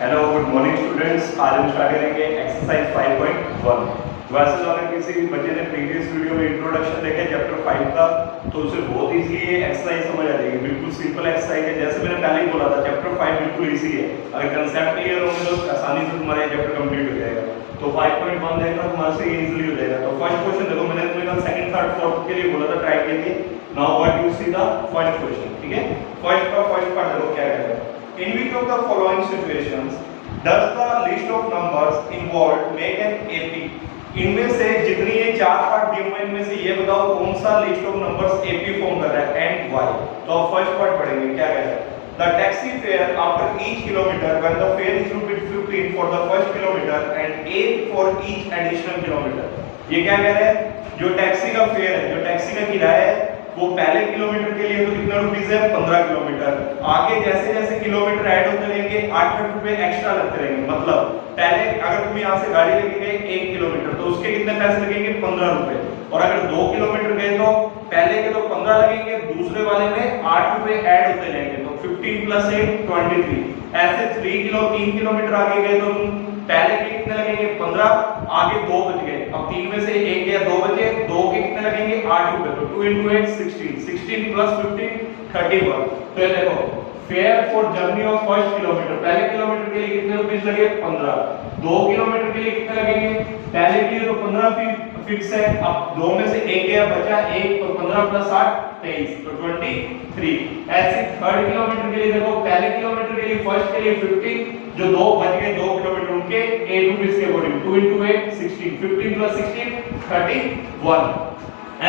Hello good morning students. आज हम start करेंगे एक्सरसाइज 5.1। वैसे तो अगर किसी बच्चे ने प्रीवियस वीडियो में इंट्रोडक्शन देखा चैप्टर 5 का तो उसे बहुत इजीली ये एक्सरसाइज समझ आ जाएगी। बिल्कुल सिंपल एक्सरसाइज है, जैसे मैंने पहले ही बोला था चैप्टर 5 बिल्कुल इजी है। अगर कंसेप्ट क्लियर होंगे तो आसानी से तुम्हारा चैप्टर कंप्लीट हो जाएगा। तो 5.1 देखना तुम्हारे से इजीली हो जाएगा। तो फर्स्ट क्वेश्चन देखो, मैंने तुम्हें कल सेकंड थर्ड फोर्थ के लिए बोला था ट्राई के लिए। Now what you see the first question, ठीक है। फर्स्ट पार्ट देखो क्या कह रहा है। In which of the following situations does the list of numbers involved make an AP? इनमें से जितनी ये चार पार्ट दिए हुए इनमें से ये बताओ कौन सा list of numbers AP form कर रहा है एंड व्हाई। तो अब फर्स्ट पार्ट पढ़ेंगे क्या कह रहा है। The taxi fare after each kilometer when the fare is ₹15 for the first kilometer and 8 for each additional kilometer। ये क्या कह रहा है, जो टैक्सी का फेयर है, जो टैक्सी का किराया है वो पहले किलोमीटर के लिए तो कितना रुपीस है 15 किलोमीटर। आगे जैसे जैसे किलोमीटर ऐड होते रहेंगे 8 रुपए एक्स्ट्रा लगते रहेंगे। मतलब पहले अगर तुम यहाँ से गाड़ी लेके गए 1 किलोमीटर तो उसके कितने पैसे लगेंगे 15 रुपए। और अगर 2 किलोमीटर गए तो पहले के तो 15 लगेंगे, दूसरे वाले में 8 रुपए ऐड होते रहेंगे। तो 15 + 8 23। ऐसे 3 किलोमीटर आगे गए तो पहले के कितने लगेंगे 15, आगे 2 बच गए। अब 3 में से 1 या 2 बचे, 2 के कितने लगेंगे 8 रुपए। तो 2 × 8 16, 16 + 15 31। तो ये देखो fair for journey of first kilometre, पहले किलोमीटर के लिए कितने रुपीस लगे 15। 2 किलोमीटर के लिए कितने लगेंगे, पहले के लिए तो 15 फिक्स है। अब 2 में से 1 गया बचा 1, तो 15 + 8 23, तो 23। ऐसे थर्ड किलोमीटर के लिए देखो पहले किलोमीटर के लिए फर्स्ट के लिए 50, जो 2 बच गए 2 किलोमीटर उनके 8 रुपीस के अकॉर्डिंग 2 × 8 16, 15 + 16 31।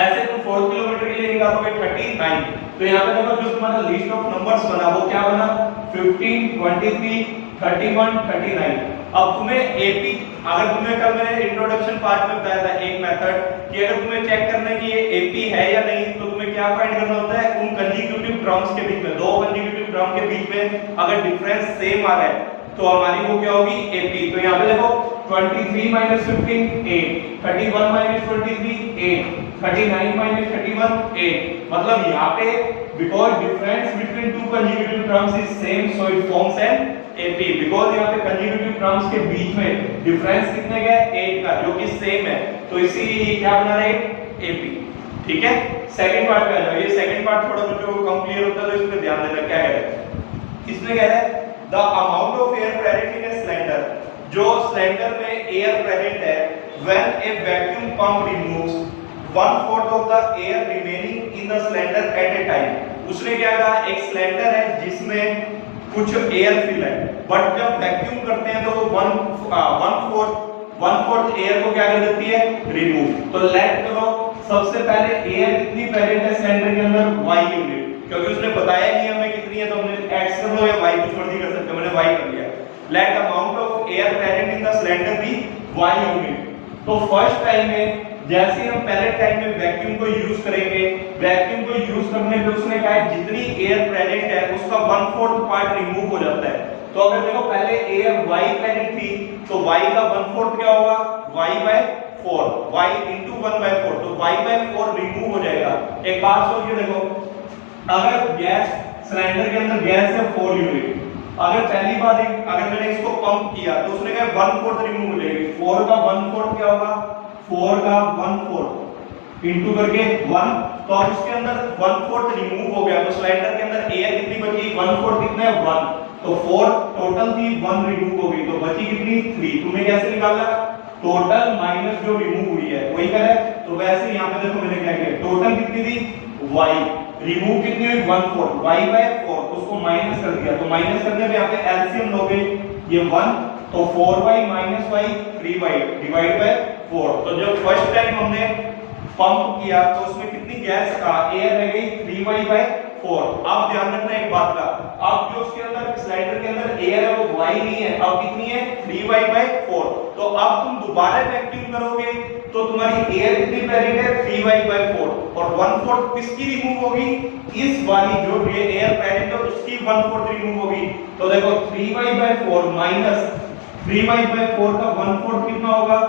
ऐसे तुम 4 किलोमीटर के लिए निकालोगे 39। तो यहाँ पे देखो जो तुम्हारा लिस्ट ऑफ नंबर्स बना वो क्या बना 15 23 31 39। अब तुम्हें एपी, अगर तुम्हें कल मैंने इंट्रोडक्शन पार्ट में बताया था एक मेथड कि अगर तुम्हें चेक करना है कि ये एपी है या नहीं तो तुम्हें क्या फाइंड करना होता है, उन कंसेक्यूटिव टर्म्स के बीच में, दो कंसेक्यूटिव टर्म के बीच में अगर डिफरेंस सेम आ रहा है तो हमारी वो क्या होगी एपी। तो यहाँ पे देखो 23 - 15 8, 31 - 23 8, 39 - 31 8। मतलब यहाँ पे because difference between two consecutive terms is same so it forms an AP। because यहाँ पे consecutive terms के बीच में difference कितने का है 8 का, जो कि सेम है, तो इसीलिए क्या बना रहे AP। ठीक है, सेकंड पार्ट पे आ जाओ। ये सेकंड पार्ट थोड़ा बच्चों को कम क्लियर होता है तो इस पे ध्यान देना। क्या कह रहा है इसमें, कह रहा है the amount of air present in a cylinder, जो सिलेंडर में एयर प्रेजेंट है when a vacuum pump removes 1/4 of the air remaining in the cylinder at a time। उसने क्या कहा, एक सिलेंडर है जिसमें कुछ एयर फिल है, बट जब वैक्यूम करते हैं तो वो 1/4 एयर को क्या कर देती है रिमूव। तो लेट करो सबसे पहले एयर कितनी प्रेजेंट है सिलेंडर के अंदर y यूनिट, क्योंकि उसने बताया नहीं हमें कितनी है तो हमने x कर लो या y कुछ मर्जी कर सकते हैं, मैंने y कर लिया। Let amount of air present in the cylinder be y unit. तो फर्स्ट टाइम में जैसे हम पहले टाइम में वैक्यूम को यूज करेंगे, वैक्यूम को यूज करने पे उसने कहा है जितनी एयर प्रेजेंट है उसका 1/4 पार्ट रिमूव हो जाता है। तो अगर देखो पहले एयर y प्रेजेंट थी तो y का 1/4 क्या होगा y/4, y × 1/4, तो y/4 रिमूव हो जाएगा। एक बात सोचिए, देखो अगर गैस सिलेंडर के अंदर गैस है 4 यूनिट, अगर पहली बार अगर मैंने इसको पंप किया तो उसने कहा 1/4 रिमूव हो जाएगी। 4 का 1/4 क्या होगा 4 का 1/4 इंटू करके 1, तो अब उसके अंदर 1/4 रिमूव हो गया तो सिलेंडर के अंदर एयर कितनी बची 1/4 कितना है 1, तो 4 टोटल थी 1 रिमूव हो गई तो बची कितनी 3। तुम्हें कैसे निकालना, टोटल माइनस जो रिमूव हुई है वही करें। तो वैसे यहाँ पे देखो मैंने क्या किया, टोटल कितनी थी y, रिमूव कितनी हुई 1/4, y/4 उसको माइनस कर दिया। तो माइनस करने पे यहाँ पे एलसीएम लोगे ये 1, तो 4y - y 3y divide by 4। तो जब फर्स्ट टाइम हमने पंप किया तो उसमें कितनी गैस का एयर रह गई 3y/4। अब ध्यान रखना एक बात का, अब जो उसके अंदर सिलेंडर के अंदर एयर है वो y नहीं है, अब कितनी है 3y/4। तो अब तुम दोबारा वैक्यूम करोगे तो तुम्हारी एयर कितनी प्रेजेंट है 3y/4 और 1/4 किसकी रिमूव होगी, इस वाली जो ये एयर प्रेजेंट है उसकी 1/4 रिमूव होगी। तो देखो 3y/4 माइनस 3y/4 का 1/4 कितना होगा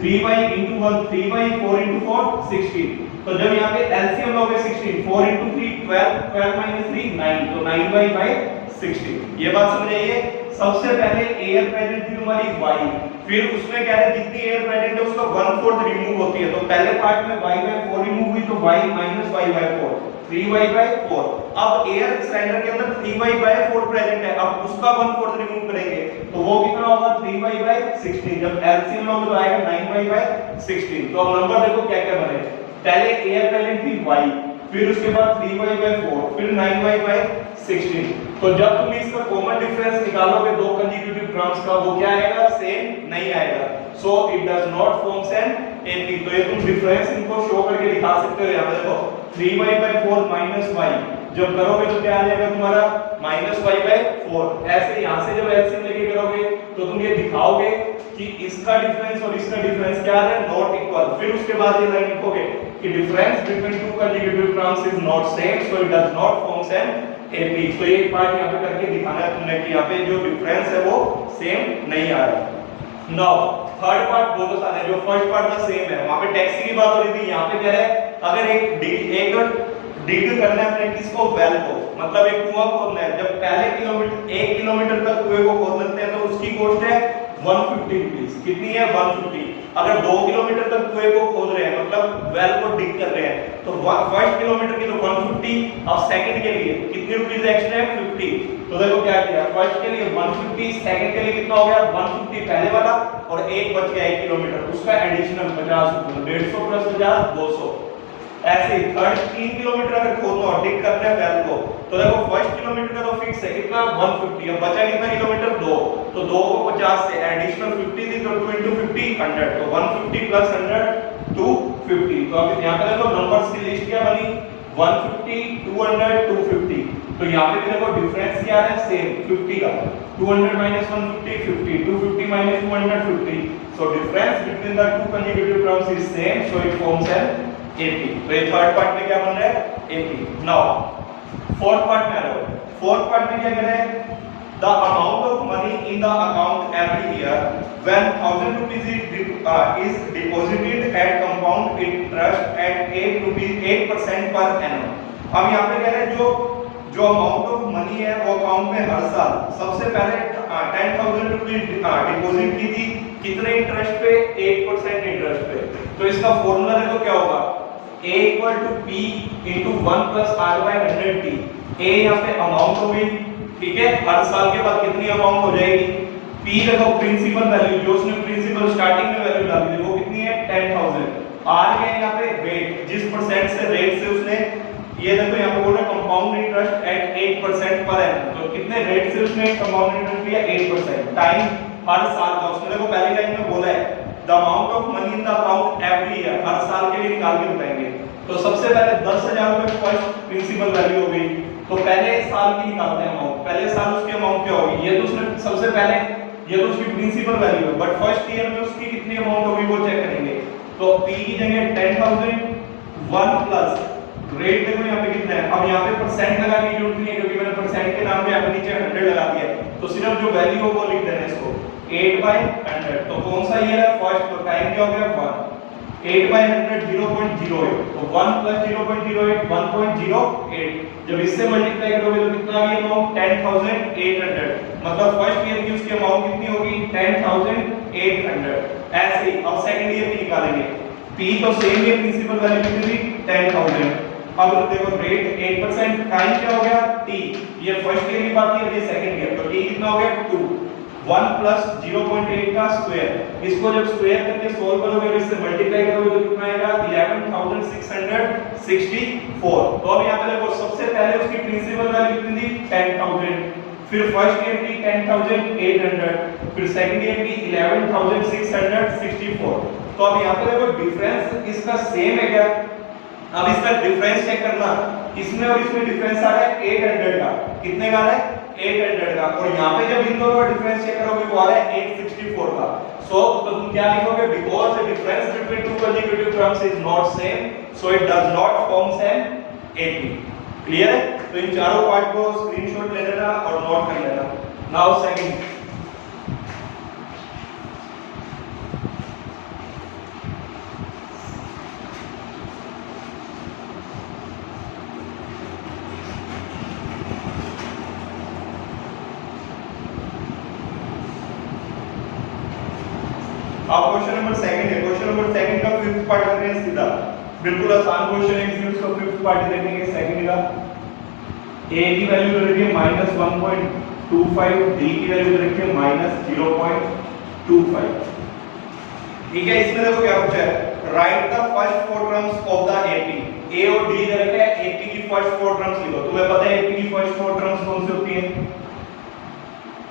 3y × 1 3y 4 × 4 16। तो जब यहाँ पे एलसीएम लोगे 16 4 × 3 12, 12 minus 3 9, तो 9y/16। ये बात समझ आइए। सबसे पहले एयर प्रेजेंट थी हमारी y, फिर उसमें कह रहे जितनी एयर प्रेजेंट है उसका 1/4 रिमूव होती है, तो पहले पार्ट में y/4 रिमूव हुई, तो y - y/4 3y/4। अब एयर सिलेंडर के अंदर 3y/4 प्रेजेंट है, अब उसका 1/4 रिमूव करेंगे तो वो कितना होगा 3y/16। जब एलसीएम लोगे तो आएगा 9y/16। तो अब नंबर देखो क्या क्या बने। पहले एयर प्रेजेंट थी y, फिर उसके बाद 3y/4, फिर 9y/16। तो जब तुम इसका कॉमन डिफरेंस निकालोगे दो कंसेक्यूटिव टर्म्स का, वो क्या आएगा, सेम नहीं आएगा। So it does not forms an AP. तो ये तुम डिफरेंस इनको शो करके दिखा सकते हो। यहां देखो 3y/4 - y, जब करोगे तो क्या आ जाएगा तुम्हारा -y/4। ऐसे यहां से जब एलसीएम लेके करोगे तो तुम ये दिखाओगे कि इसका डिफरेंस और इसका डिफरेंस क्या है, नॉट इक्वल। फिर उसके बाद ये लाइन लिखोगे कि difference between two consecutive terms is not same, so it does not forms an AP. तो ये पार्ट यहां पे करके दिखाना है तुमने कि यहां पे जो डिफरेंस है वो सेम नहीं आ रहा। नाउ थर्ड पार्ट बहुत आसान है, जो फर्स्ट पार्ट था सेम है, वहां पे टैक्सी की बात हो रही थी, यहां पे क्या है, अगर एक डिग करना है अपने किसको, वेल को, मतलब एक कुआं खोदना है। जब पहले 1 किलोमीटर तक कुएं को खोद लेते हैं तो उसकी कॉस्ट है 150 रुपीस। कितनी है, 150। अगर 2 किलोमीटर तक कुएं को खोद रहे हैं, मतलब वेल को डिग कर रहे हैं, तो फर्स्ट किलोमीटर की तो 150, अब सेकंड के लिए कितनी रुपीस एक्स्ट्रा है, 50। तो देखो क्या किया, फर्स्ट के लिए 150, सेकंड के लिए कितना हो गया 150 पहले वाला, और एक बच गया 1 किलोमीटर, उसका एडिशनल 50 रुपए, 150 प्लस 50 200। ऐसे ही थर्ड 3 किलोमीटर अगर खोदना और डिग करना है वेल को, तो देखो फर्स्ट किलोमीटर का तो फिक्स है कितना 150, अब बचा कितना किलोमीटर 2, तो 2 को 50 से एडिशनल 50 दी, तो 2 * 50 100, तो 150 + 100 250। तो अब यहां पे देखो नंबर्स की लिस्ट क्या बनी, 150 200 250। तो यहां पे भी देखो डिफरेंस क्या है, सेम 50 का, 200 - 150 50, 250 - 200 50। So difference between the two consecutive terms is same, so it forms an AP. तो ये थर्ड पार्ट में क्या बन रहा है, एपी। नाउ फोर्थ पार्ट में आ रहा है। फोर्थ पार्ट में क्या कह रहे हैं, the amount of money in the account every year when 1000 rupees is deposited at compound interest at 8% per annum. अब यहां पे कह रहे हैं जो अमाउंट ऑफ मनी है वो अकाउंट में हर साल सबसे पहले 10,000 रुपीस डिपॉजिट की थी, कितने इंटरेस्ट पे, 8% इंटरेस्ट पे। तो इसका फॉर्मूला देखो क्या होगा, A = P * 1 + R/100T। A यहाँ पे अमाउंट होगी, ठीक है, हर साल के बाद कितनी अमाउंट हो जाएगी, P देखो प्रिंसिपल वैल्यू, जो उसने प्रिंसिपल स्टार्टिंग में वैल्यू डाली थी वो कितनी है 10,000। R है यहाँ पे रेट, जिस परसेंट से रेट से उसने, ये देखो यहाँ पे बोल रहा है compound interest at 8% per annum, तो कितने रेट से उसने कंपाउंड इंटरेस्ट लिया 8%। टाइम हर साल का, उसने देखो पहली लाइन में बोला है the amount of money in the account every year, हर साल के लिए निकाल के बताएंगे। तो सबसे पहले 10,000 रुपए फर्स्ट प्रिंसिपल वैल्यू हो गई, तो पहले साल की निकालते हैं अमाउंट, पहले साल उसकी अमाउंट क्या होगी, ये तो उसने सबसे पहले, ये तो उसकी प्रिंसिपल वैल्यू है, बट फर्स्ट ईयर में उसकी कितनी अमाउंट होगी वो चेक करेंगे। तो P की जगह 10,000 1 प्लस रेट देखो यहाँ पे कितना है, अब यहाँ पे परसेंट लगाने की जरूरत नहीं है क्योंकि मैंने परसेंट के नाम पे यहाँ पे नीचे 100 लगा दिया है, तो सिर्फ जो वैल्यू हो वो लिख देना है इसको 8/100। तो कौन सा ईयर है, फर्स्ट, तो टाइम क्या हो गया 1, 8/100 0.08, तो 1 + 0.08 1.08। जब इससे मल्टीप्लाई करोगे तो कितना आ गया अमाउंट 10,800, मतलब फर्स्ट ईयर की उसकी अमाउंट कितनी होगी 10,800। ऐसे ही अब सेकंड ईयर की निकालेंगे, P तो सेम ही प्रिंसिपल वैल्यू कितनी थी 10,000। अब देखो रेट 8%, टाइम क्या हो गया T, ये फर्स्ट ईयर की बात है, ये सेकंड ईयर, तो T कितना हो गया 2, 1 + 0.8 का स्क्वायर, इसको जब स्क्वायर करके सोल्व करोगे और इससे मल्टीप्लाई करोगे तो कितना आएगा 11,664। तो अब यहां पे देखो सबसे पहले उसकी प्रिंसिपल वैल्यू कितनी थी 10,000, फिर फर्स्ट ईयर की 10,800, फिर सेकंड ईयर की 11,664। तो अब यहां पे देखो डिफरेंस इसका सेम है क्या, अब इसका डिफरेंस चेक करना, इसमें और इसमें डिफरेंस आ रहा है 800 का, कितने का आ रहा है 800 का, और यहाँ पे जब इन दोनों का डिफरेंस चेक करोगे वो आ रहा है 864 का। सो तो तुम क्या लिखोगे, because the difference between two consecutive terms is not same, so it does not forms an AP. Clear है? तो इन चारों पार्ट को स्क्रीनशॉट ले लेना और नोट कर लेना। Now second, question number second है। क्वेश्चन नंबर सेकंड का फिफ्थ पार्ट कर रहे हैं सीधा, बिल्कुल आसान क्वेश्चन है, इसलिए उसका फिफ्थ पार्ट देखेंगे सेकंड का। a की वैल्यू दे रखी है -1.25, d की वैल्यू दे रखी है -0.25। ठीक है, इसमें देखो क्या पूछा है, write the first four terms of the AP. A और डी दे रखा है, एपी की फर्स्ट फोर टर्म्स लिखो। तुम्हें पता है एपी की फर्स्ट फोर टर्म्स कौन सी होती हैं,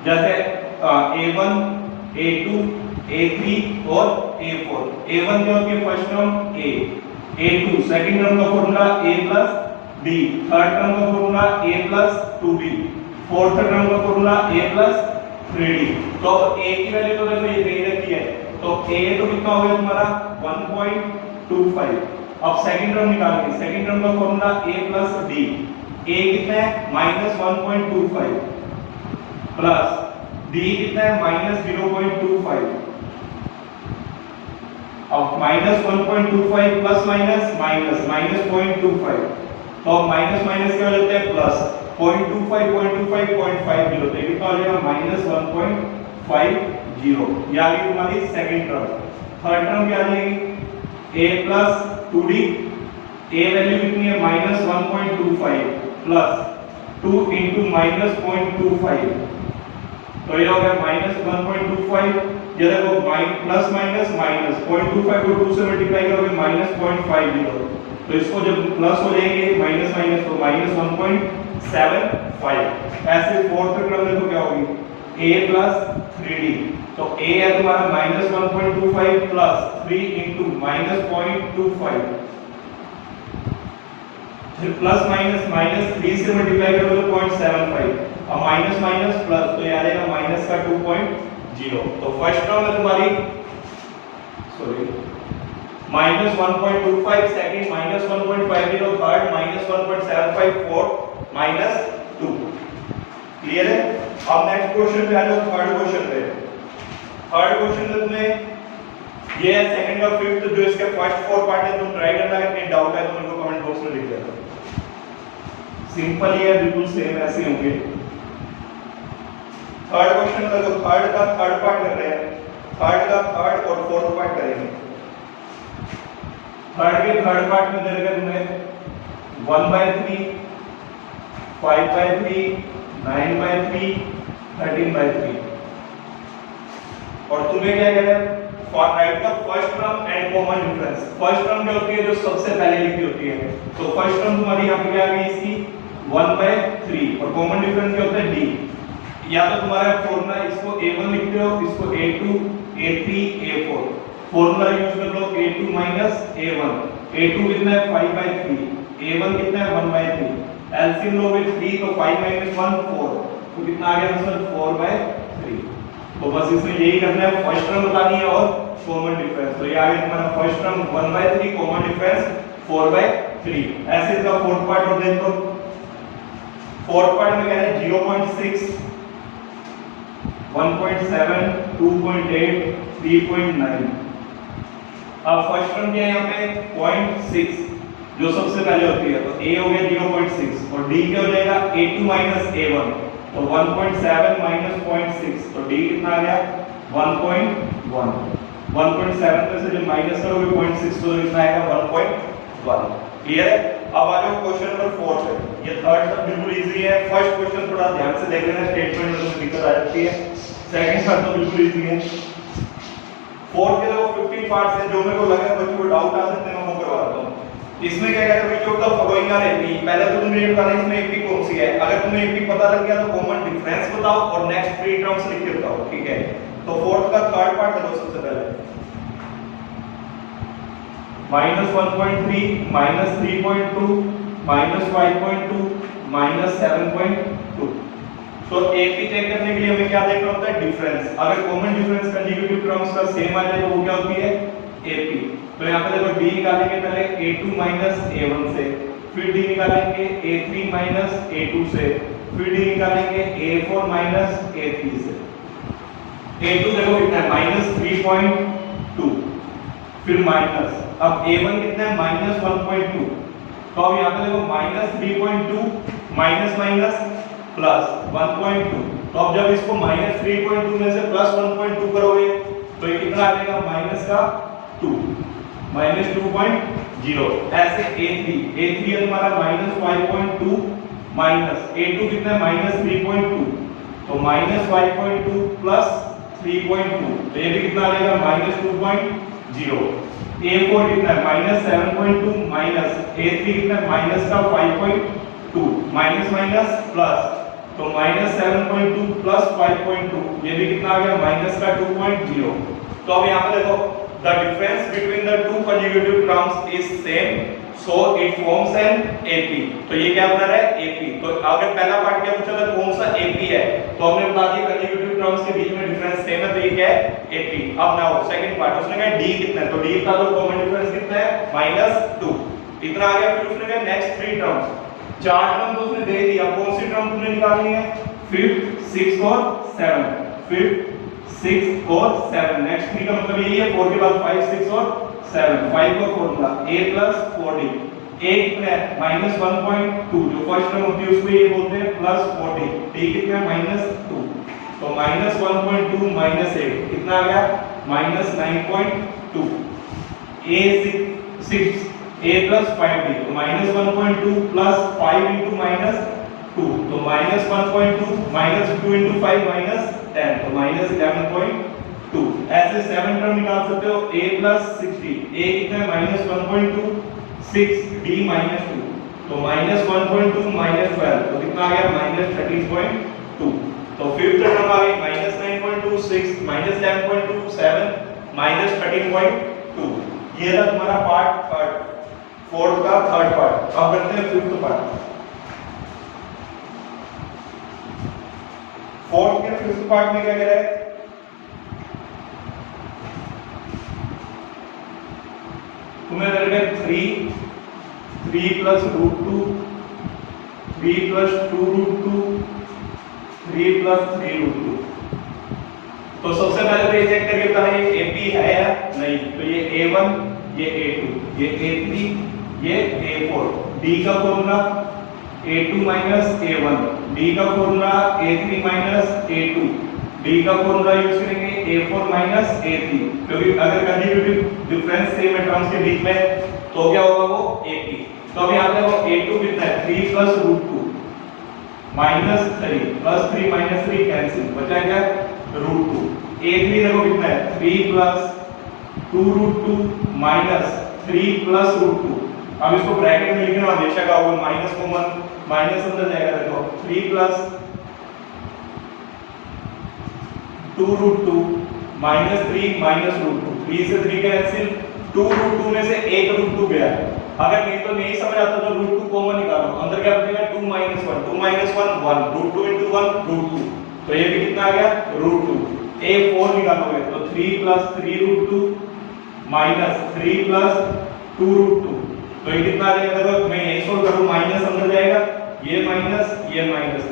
जैसे a1, a2, a3 और a4। a1 क्या होती है first term a, a2 second term का formula a plus b, third term का formula a plus 2b, fourth term का फॉर्मूला a प्लस 3d। तो a की वैल्यू तो देखो ये दे रखी है, तो a तो कितना हो गया तुम्हारा 1.25। अब सेकंड टर्म निकालेंगे, सेकंड टर्म का formula a plus d, a कितना है -1.25 प्लस d कितना है -0.25। अब -1.25 प्लस माइनस माइनस -0.25, तो अब माइनस माइनस क्या हो जाता है प्लस, 0.25 0.25 0.50, तो कितना हो जाएगा -1.50। ये आ गई तुम्हारी सेकंड टर्म। थर्ड टर्म क्या आ जाएगी, a plus 2d, a value कितनी है -1.25 प्लस 2 into -0.25, तो ये हो गया -1.25। ये देखो प्लस माइनस माइनस 0.25 को 2 से मल्टीप्लाई करोगे -0.50, तो इसको जब प्लस हो जाएंगे माइनस माइनस तो -1.75। ऐसे फोर्थ टर्म देखो क्या होगी a प्लस 3d, तो a है तुम्हारा -1.25 प्लस 3 into -0.25, फिर प्लस माइनस माइनस 3 से मल्टीप्लाई करोगे तो 0.75, अब माइनस माइनस प्लस, तो ये आ जाएगा माइनस का 2.0। तो फर्स्ट टर्म है तुम्हारी -1.25, सेकंड -1.50, थर्ड -1.75, फोर्थ -2। क्लियर है। अब नेक्स्ट क्वेश्चन पे आ जाओ, थर्ड क्वेश्चन पे। थर्ड क्वेश्चन में तुम्हें ये है सेकंड और फिफ्थ, जो इसके फर्स्ट फोर पार्ट है तुम ट्राई करना है, कहीं डाउट है तो मेरे को कमेंट बॉक्स में लिख देना। सिंपल ही है, बिल्कुल सेम ऐसे होंगे। थर्ड क्वेश्चन में देखो, थर्ड का थर्ड पार्ट कर रहे हैं, थर्ड का थर्ड और फोर्थ पार्ट करेंगे। थर्ड के थर्ड पार्ट में दे रखा है तुम्हें 1/3, 5/3, 9/3, 13/3, और तुम्हें क्या कहना है, write the first term and common difference. First term क्या होती है, जो सबसे पहले लिखी होती है, तो फर्स्ट टर्म तुम्हारी यहाँ पे क्या आ गई इसकी 1/3, और कॉमन डिफरेंस क्या होता है d। या तो तुम्हारा फॉर्मूला इसको a1 लिखते हो, इसको a2, a3, a4, formula use कर लो a2 minus a1। a2 कितना है 5/3, a1 कितना है 1/3, एलसीएम लोगे 3 तो 5 - 1 4, तो कितना आ गया आंसर 4/3। तो बस इसमें यही करना है, फर्स्ट टर्म बतानी है और कॉमन डिफरेंस। तो ये आ गया तुम्हारा फर्स्ट टर्म 1/3, कॉमन डिफरेंस 4/3। ऐसे इसका फोर्थ पार्ट और देख लो। फोर्थ पार्ट में कह रहे हैं 0.6, 1.7, 2.8, 3.9। अब फर्स्ट टर्म क्या है यहाँ पे 0.6, जो सबसे पहले होती है, तो a हो गया 0.6 और d क्या हो जाएगा a2 minus a1, तो 1.7 minus 0.6, तो d कितना आ गया 1.1। 1.7 में से जब माइनस करोगे 0.6 तो कितना आएगा 1.1। क्लियर है। अब आ जाओ क्वेश्चन नंबर 4 पे। ये थर्ड सब बिल्कुल इजी है, फर्स्ट क्वेश्चन थोड़ा ध्यान से देख लेना, स्टेटमेंट में तो दिक्कत आ जाती है, सेकंड थर्ड तो बिल्कुल इजी है। फोर्थ के 15 पार्ट्स हैं, जो मेरे को लगा बच्चों को डाउट आ सकते हैं, मैं वो करवाता हूं। इसमें क्या कहते हैं, which of the following are AP. पहले तो तुम्हें ये बताना इसमें एपी कौन सी है। अगर तुम्हें एपी पता लग गया तो कॉमन डिफरेंस बताओ और नेक्स्ट 3 टर्म्स लिख के बताओ, ठीक है। तो फोर्थ का थर्ड पार्ट करो सबसे पहले, -1.3, -3.2, -5.2, -7.2। तो एपी चेक करने के लिए हमें क्या देखना होता है, डिफरेंस। अगर कॉमन डिफरेंस कंसेक्यूटिव टर्म्स का सेम आ जाए तो वो क्या होती है, एपी। तो यहाँ पे देखो d निकालेंगे पहले a2 minus a1 से, फिर d निकालेंगे a3 minus a2 से, फिर d निकालेंगे a4 minus a3 से। a2 देखो कितना है -3.2, फिर माइनस, अब a1 कितना है -1.2, तो अब यहाँ पे देखो -3.2 माइनस माइनस प्लस 1.2, तो अब जब इसको -3.2 में से +1.2 करोगे तो ये कितना आ जाएगा माइनस का 2 माइनस 2.0। ऐसे A3 है तुम्हारा माइनस 5.2 माइनस A2 कितना है माइनस 3.2, तो माइनस 5.2 प्लस 3.2, तो ये भी कितना आ जाएगा माइनस 2.0। A4 कितना है माइनस 7.2 माइनस A3 कितना है माइनस का 5.2 माइनस माइनस प्लस, तो माइनस 7.2 प्लस 5.2, ये भी कितना आ गया माइनस का 2.0। तो अब यहाँ पे देखो the difference between the two consecutive terms is same so it forms an AP. तो ये क्या बना रहा है एपी। तो अगर पहला पार्ट क्या पूछा था कौन सा एपी है, तो हमने बता दिया कंसेक्यूटिव टर्म्स के बीच में डिफरेंस सेम है, तो ये क्या है एपी। अब नाउ सेकंड पार्ट उसने कहा डी कितना है, तो डी का तो कॉमन डिफरेंस कितना है -2 इतना आ गया। फिर उसने कहा नेक्स्ट 3 टर्म्स, 4 टर्म तो उसने दे दिया, कौन सी टर्म तुमने निकालनी है 5th 6th और 7th, 5th 6th और 7, नेक्स्ट 3 का मतलब यही है 4 के बाद 5 6 और 7, 5 का फॉर्मूला a + 4d, a कितना है -1.2, जो फर्स्ट टर्म होती है उसको ये बोलते हैं +40, d कितना है -2, तो -1.2 -8 कितना आ गया -9.2, a 6 a + 5d, तो -1.2 + 5 * -2, तो -1.2 -2 * 5 -10, तो -11.2। ऐसे 7 टर्म निकाल सकते हो a + 60, a कितना है -1.2 6 d -2, तो -1.2 -12, तो कितना आ गया -13.2। तो फिफ्थ टर्म आ गई -9.2 6 -11.2 7 -13.2। ये था तुम्हारा पार्ट फोर्थ का थर्ड पार्ट। अब करते हैं फिफ्थ पार्ट। फोर्थ के फिफ्थ पार्ट में क्या कह रहा है, तुम्हें दे रखा है 3 + √2 3 + 2√2 3 + 3√2। तो सबसे पहले तो ये चेक करके बताना ये एपी है या नहीं, तो ये A1 ये A2 ये A3 ये A4, D का फॉर्मूला A2 - A1, D का फॉर्मूला A3 - A2, D का फॉर्मूला यूज करेंगे A4 - A3, क्योंकि अगर कंसेक्यूटिव डिफरेंस सेम है टर्म्स के बीच में तो क्या होगा वो AP। तो अब यहां पे वो A2 कितना है 3 + √2 -3 + 3 -3 कैंसिल, बचा क्या √2। A3 देखो कितना है 3 + 2√2 -3 + √2। अब इसको ब्रैकेट में लिखना हमेशा का होगा माइनस कॉमन, माइनस अंदर जाएगा, देखो 3 + 2√2 -3 -√2, 3 से 3 कैंसिल, 2√2 में से एक √2 गया। अगर नहीं तो नहीं समझ आता तो √2 कॉमन निकालो, अंदर क्या बचेगा 2 - 1 2 - 1 1 √2 * 1 √2, तो ये भी कितना आ गया √2। A4 निकालोगे तो 3 + 3√2 -3 + 2√2, तो ये कितना आ जाएगा, देखो मैं यही सोल्व करूं माइनस अंदर जाएगा, ये माइनस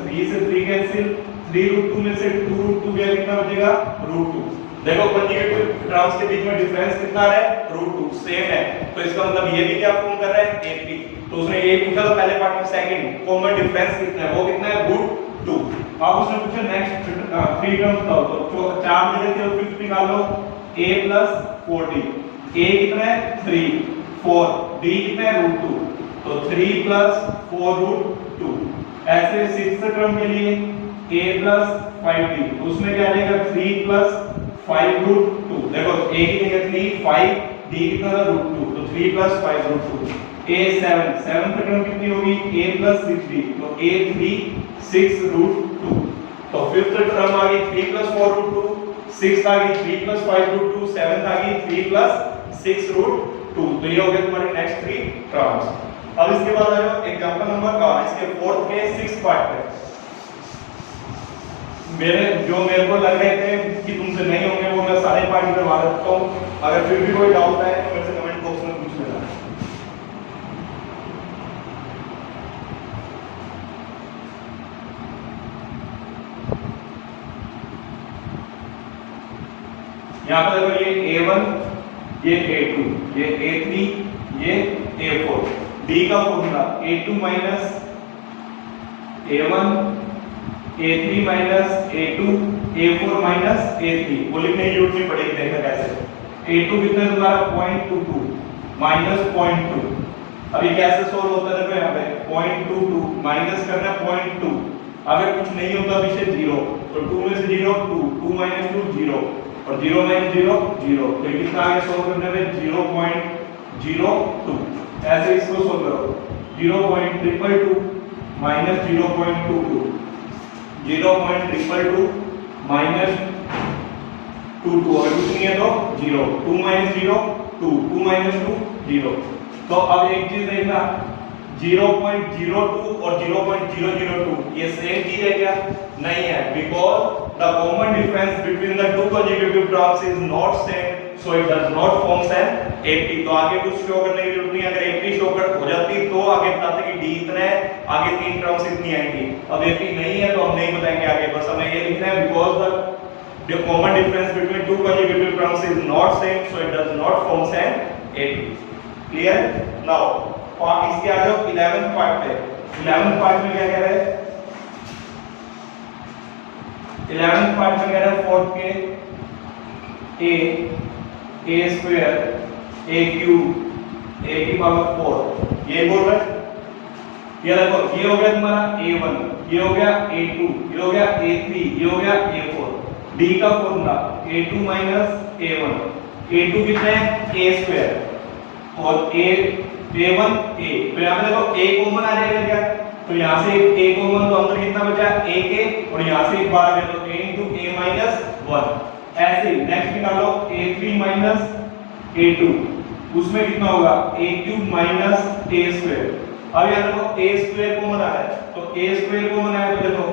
3 से 3 कैंसिल, 3√2 में से 2√2 गया, कितना बचेगा √2। देखो कंसेक्यूटिव टर्म्स के बीच में डिफरेंस कितना है √2 सेम है, तो इसका मतलब ये भी क्या फॉर्म कर रहा है AP। तो उसने ये पूछा था पहले पार्ट में, सेकंड कॉमन डिफरेंस कितना है, वो कितना है √2। अब उसने पूछा नेक्स्ट 3 टर्म्स बताओ, तो 4 में देखिए फिफ्थ निकालो a + 4d, a कितना है 3 4 d कितना है √2, तो 3 + 4√2। ऐसे सिक्स्थ टर्म के लिए a + 5d, उसमें क्या आएगा 3 + 5√2, देखो a की जगह 3 5 d कितना था √2, तो 3 + 5√2। A7 सेवंथ टर्म कितनी होगी a + 6d, तो a3 6√2। तो फिफ्थ टर्म आ गई 3 + 4√2, सिक्स्थ आ गई 3 + 5√2, सेवंथ आ गई 3 + 6√2। तो ये हो गए तुम्हारे नेक्स्ट 3 टर्म्स। अब इसके बाद आ जाओ एग्जांपल नंबर इसके फोर्थ के 6th पार्ट पे। मेरे को लग रहे थे कि तुमसे नहीं होंगे वो मैं सारे पार्ट करवा देता हूँ, अगर फिर भी कोई डाउट है तो मेरे से कमेंट बॉक्स में पूछ लेना। यहाँ पर देखो ये A1 ये A2 ये A3 ये A4, D का formula A2 - A1 A3 - A2 a4 minus a3 वो लिखने की जरूरत नहीं पड़ेगी। देखना कैसे a2 कितना है तुम्हारा 0.22 माइनस 0.2। अब ये कैसे सोल्व होता है? देखो यहाँ पे 0.22 माइनस करना 0.2, अगर कुछ नहीं होता पीछे 0 तो 2 में से 0 2, 2 माइनस 2 0 और 0 माइनस 0 0, तो कितना आगे सोल्व करने में 0.02। ऐसे इसको सोल्व करो 0.222 माइनस 0.22 0.222 माइनस 22, अगर कुछ नहीं है तो 0, 2 माइनस 0 2, 2 माइनस 2 0। तो अब एक चीज देखना 0.02 और 0.002 ये सेम चीज है क्या? नहीं है, because the common difference between the two consecutive terms is not same, so it does not forms an 80। तो आगे कुछ शो करने की जरूरत नहीं है, अगर 80 शो कर हो जाती तो आगे बताते कि d इतना है, आगे तीन टर्म्स इतनी आएंगी। अब 80 नहीं है तो हम नहीं बताएंगे आगे, बस हमें ये लिखना है because the common difference between two consecutive terms is not same, so it does not forms an 80। clear? now इसके आ जाओ 11th पार्ट पे। 11th पार्ट में क्या कह रहा है? 11th पार्ट में कह रहा है 4 के a square a cube a की पावर 4 ये बोल रहा है। ये देखो ये हो गया तुम्हारा a1, ये हो गया a2, ये हो गया a3, ये हो गया a4। d का formula a2 minus a1, a2 कितना है a स्क्वायर और a1 a, तो यहाँ पे देखो a कॉमन आ जाएगा क्या? तो यहाँ से a कॉमन, तो अंदर कितना बचा a के, और यहाँ से एक बार आ गया तो a into a माइनस 1। ऐसे नेक्स्ट निकालो a3 माइनस a2, उसमें कितना होगा a cube minus a square. अब यहाँ देखो a स्क्वायर कॉमन आ रहा है, तो a स्क्वायर कॉमन आया तो देखो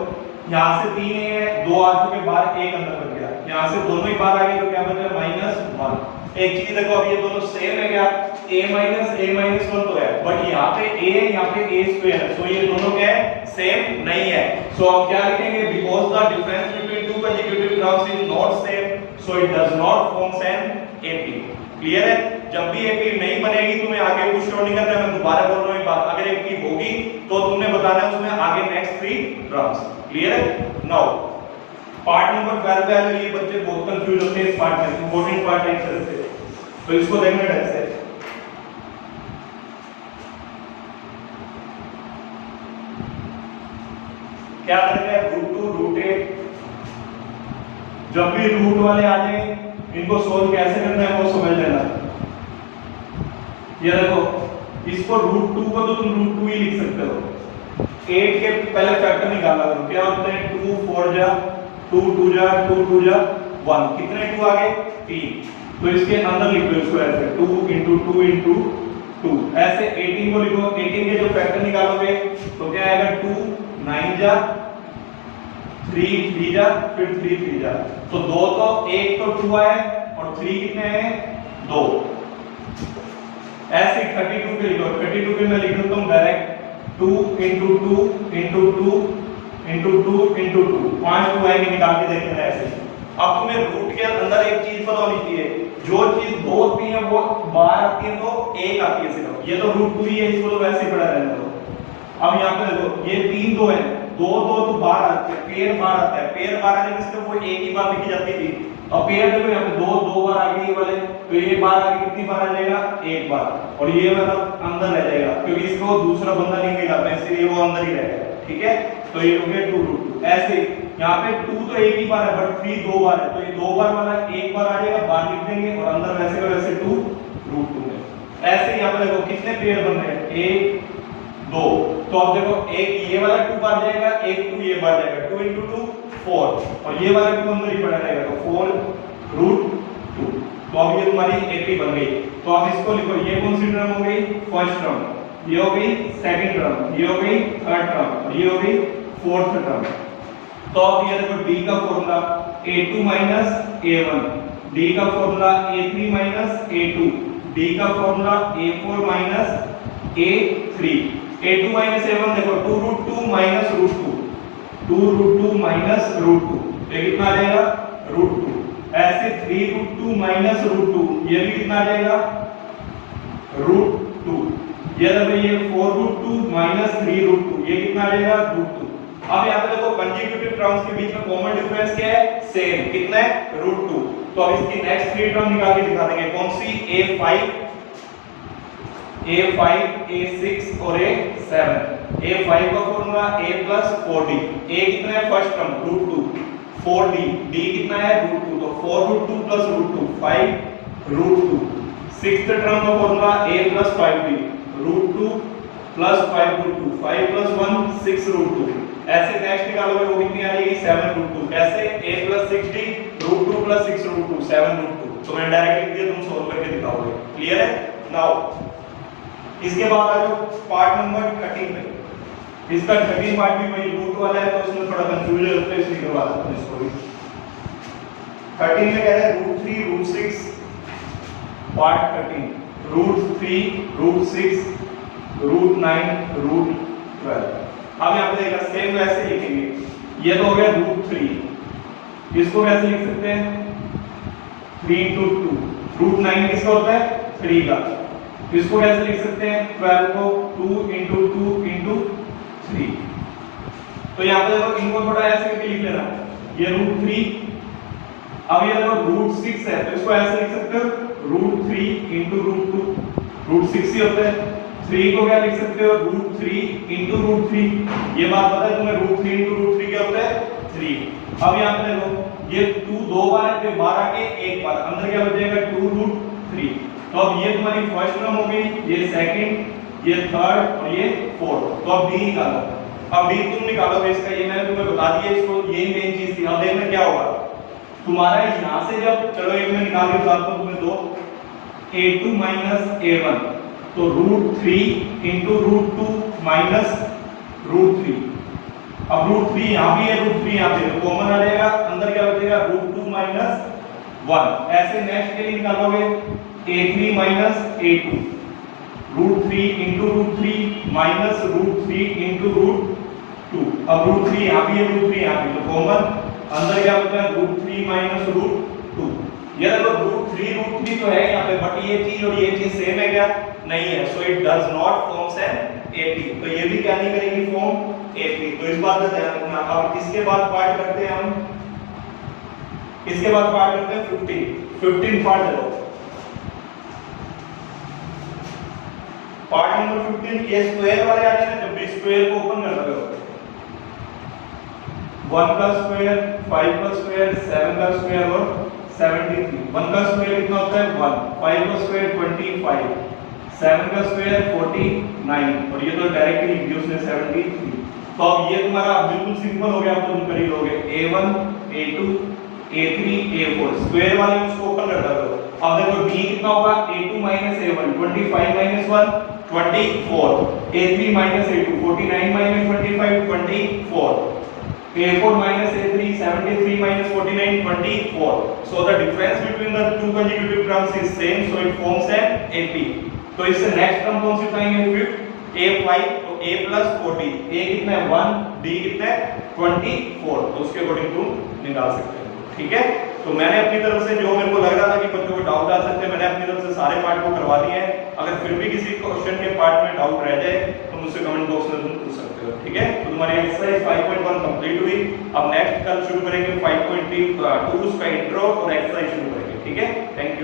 यहाँ से 3 है, 2 आ चुके बाहर, एक अंदर बच गया, यहाँ से दोनों ही बाहर आ गए तो क्या बचा -1। एक चीज देखो अब ये दोनों सेम है क्या? a माइनस 1 तो है, बट यहाँ पे a है, यहाँ पे a स्क्वायर है, सो ये दोनों क्या है? सेम नहीं है। सो अब क्या लिखेंगे? Because the difference between two consecutive terms is not same, so it does not forms an 80। Clear है? जब भी 80 नहीं बनेगी तुम्हें आगे कुछ शो नहीं करना है, मैं दोबारा बोल रहा हूँ बात, अगर 80 होगी तो तुमने बताना है उसमें आगे नेक्स्ट 3 टर्म्स। क्लियर है? नाउ पार्ट नंबर 12 पे ये बच्चे बहुत कंफ्यूज होते हैं, इस पार्ट में इंपॉर्टेंट पार्ट है इस तरह से, तो इसको देखना ढंग से। क्या करना है? √2 √8, जब भी रूट वाले आ जाए इनको सोल्व कैसे करना है वो समझ लेना। ये देखो इसको √2 को तो तुम √2 ही लिख सकते हो। 8 के पहले फैक्टर निकालना करो, क्या होता है 2 4 जा 2 2 जा 2 2 जा 1, कितने 2 आ गए? 3। तो इसके अंदर लिखो इसको ऐसे 2 × 2 × 2, ऐसे 18 को लिखो। 18 के जो फैक्टर निकालोगे तो क्या आएगा 2 9 जा 3 3 जा फिर 3 3 जा, तो 2 तो 1 तो 2 आए और 3 कितने हैं? 2। ऐसे 32 के लिखो, 32 के मैं लिख देता हूं डायरेक्ट 2 × 2 × 2 × 2 × 2, 5 2 आएंगे, निकाल के देखना है ऐसे। अब तुम्हें रूट के अंदर एक चीज पता होनी चाहिए, जो चीज 2 होती है वो बाहर आती है तो 1 आती है सिर्फ, ये तो √2 ही है, इसको तो वैसे ही पड़ा रहने दो। अब यहाँ पे देखो ये 3 2 है, 2 2 तो बाहर आते हैं, पेयर बाहर आता है, पेयर बाहर आने से वो एक ही बार लिखी जाती थी। अब पेयर देखो यहाँ पे 2 बार आ गई ये वाले, तो ये बार आगे कितनी बार आ जाएगा? 1 बार, और ये वाला अंदर रह जाएगा क्योंकि इसको दूसरा बंदा नहीं मिला इसलिए वो अंदर ही रहेगा। ठीक है, तो ये हो गया 2 √2। ऐसे यहाँ पे 2 तो एक ही बार है बट 3 2 बार है, तो ये 2 बार वाला 1 बार आ जाएगा, बाहर लिख देंगे और अंदर वैसे का वैसे 2 √2 है। ऐसे यहाँ पे देखो कितने पेयर बन रहे हैं? 1 2, तो अब देखो एक ये वाला 2 बार जाएगा, एक 2 ये बार जाएगा, 2 × 2 4, और ये वाला 2 अंदर ही पड़ा रहेगा, तो 4 √2। तो अब ये तुम्हारी 80 बन गई। तो आप इसको लिखो, ये कौन सी टर्म हो गई? फर्स्ट टर्म, ये हो गई सेकंड टर्म, ये हो गई थर्ड टर्म, और ये हो गई फोर्थ टर्म। तो अब ये देखो d का फॉर्मूला a2 - a1, d का फॉर्मूला a3 - a2, d का formula a4 - a3। a2 - a1 देखो 2 √2 - √2, 2 √2 - √2, ये कितना आ जाएगा? √2। ऐसे 3 √2 - √2, ये भी कितना आ जाएगा? √2। ये देखो ये 4 √2 - 3 √2, ये कितना आ जाएगा? √2। अब यहाँ पे देखो कंसेक्यूटिव टर्म्स के बीच में कॉमन डिफरेंस क्या है, सेम, कितना है, √2। तो अब इसकी नेक्स्ट थ्री टर्म निकाल के दिखा देंगे, कौन सी, a5 a6 और a7। a5 का फॉर्मूला a + 4d, a कितना है फर्स्ट टर्म √2, 4d, d कितना है √2, तो 4√2 + √2 5√2। सिक्स्थ टर्म का फॉर्मूला a + 5d, √2 + 5√2, 5 + 1 6√2। ऐसे नेक्स्ट निकालोगे वो कितनी आ जाएगी, 7√2। कैसे, a + 6d, √2 + 6√2 7√2। तो मैंने डायरेक्ट लिख दिया, तुम सोल्व करके दिखाओगे। क्लियर है। नाउ इसके बाद आ जाओ पार्ट नंबर 13 पे। इसका 13 पार्ट भी वही रूट वाला है, तो इसमें थोड़ा कंफ्यूजन होता है, इसलिए करवा देता हूं इसको भी। 13 में कह रहे हैं √3 √6 पार्ट 13, √3 √6 √9 √12। अब यहाँ पे देखा सेम वैसे लिखेंगे। ये तो हो गया √3, इसको कैसे लिख सकते हैं, 3 × 2, √9 किसका होता है, 3 का। इसको कैसे लिख सकते हैं, 12 को 2 × 2 × 3। तो यहाँ पे देखो इनको थोड़ा ऐसे करके लिख लेना, ये √3। अब ये देखो √6 है, तो इसको ऐसे लिख सकते हो, √3 × √2, √6 ही होता है। 3 को क्या लिख सकते हो, √3 × √3। ये बात पता है तुम्हें, √3 × √3 क्या होता है, 3। अब यहाँ पे देखो ये 2 दो बार है, फिर 12 के एक बार, अंदर क्या बचेगा 2√3। तो अब ये तुम्हारी फर्स्ट टर्म हो गई, ये सेकंड, ये थर्ड और ये फोर्थ। तो अब डी निकालो। अब डी तुम निकालोगे इसका, ये मैंने तुम्हें बता दिया, इसको ये मेन चीज थी। अब देखना क्या होगा तुम्हारा, यहां से जब, चलो एक मैं निकाल के बताता हूं तुम्हें, दो a2 - a1, तो √3 × √2 - √3। अब √3 यहां भी है, √3 यहां पे, तो कॉमन आ जाएगा, अंदर क्या बचेगा, √2 - 1। ऐसे नेक्स्ट के लिए निकालोगे a3 - a2, √3 × √3 - √3 × √2। अब √3 यहां भी है, √3 यहां भी, तो कॉमन, अंदर क्या बचा है, √3 - √2। ये देखो √3 तो है यहाँ पे, बट ये चीज और ये चीज सेम है क्या, नहीं है। So it does not forms an AP। तो ये भी क्या नहीं करेगी, फॉर्म AP। तो इस बात का ध्यान रखना। अब इसके बाद पार्ट करते हैं हम, इसके बाद पार्ट करते हैं 15 पार्ट देखो। पार्ट नंबर 15, ये स्क्वायर वाले आते हैं, जब भी स्क्वायर को ओपन कर रहे हो, 1 का स्क्वायर, 5 का स्क्वायर, 7 का स्क्वायर और 73। 1 का स्क्वायर कितना होता है, 1, 5 का स्क्वायर 25, 7 का स्क्वायर 49, और ये तो डायरेक्टली लिख दिया उसने 73। तो अब ये तुम्हारा बिल्कुल सिंपल हो गया, अब तुम कर ही लोगे a1 a2 a3 a4, square वाले उसको ओपन कर दो। अब देखो d कितना होगा, a2 - a1, 25 - 1 24, a3 - a2, 49 - 25 24, a4 - a3, 73 - 49 24. So the difference between the two consecutive terms is same, so it forms an AP. तो इससे नेक्स्ट टर्म कौन सी पाएंगे, फिफ्थ a5, तो a + 40, a कितना है 1, d कितना है 24, तो उसके अकॉर्डिंग तुम निकाल सकते हो। ठीक है, तो मैंने अपनी तरफ से जो मेरे को लग रहा था कि बच्चों को डाउट आ सकते हैं, मैंने अपनी तरफ से सारे पार्ट को करवा दिए हैं। अगर फिर भी किसी क्वेश्चन के पार्ट में डाउट रह जाए तो मुझसे कमेंट बॉक्स में तुम पूछ सकते हो। ठीक है, तो तुम्हारी एक्सरसाइज 5.1 कंप्लीट हुई। अब नेक्स्ट कल शुरू करेंगे 5.2 उसका इंट्रो और एक्सरसाइज शुरू करेंगे। ठीक है, थैंक यू।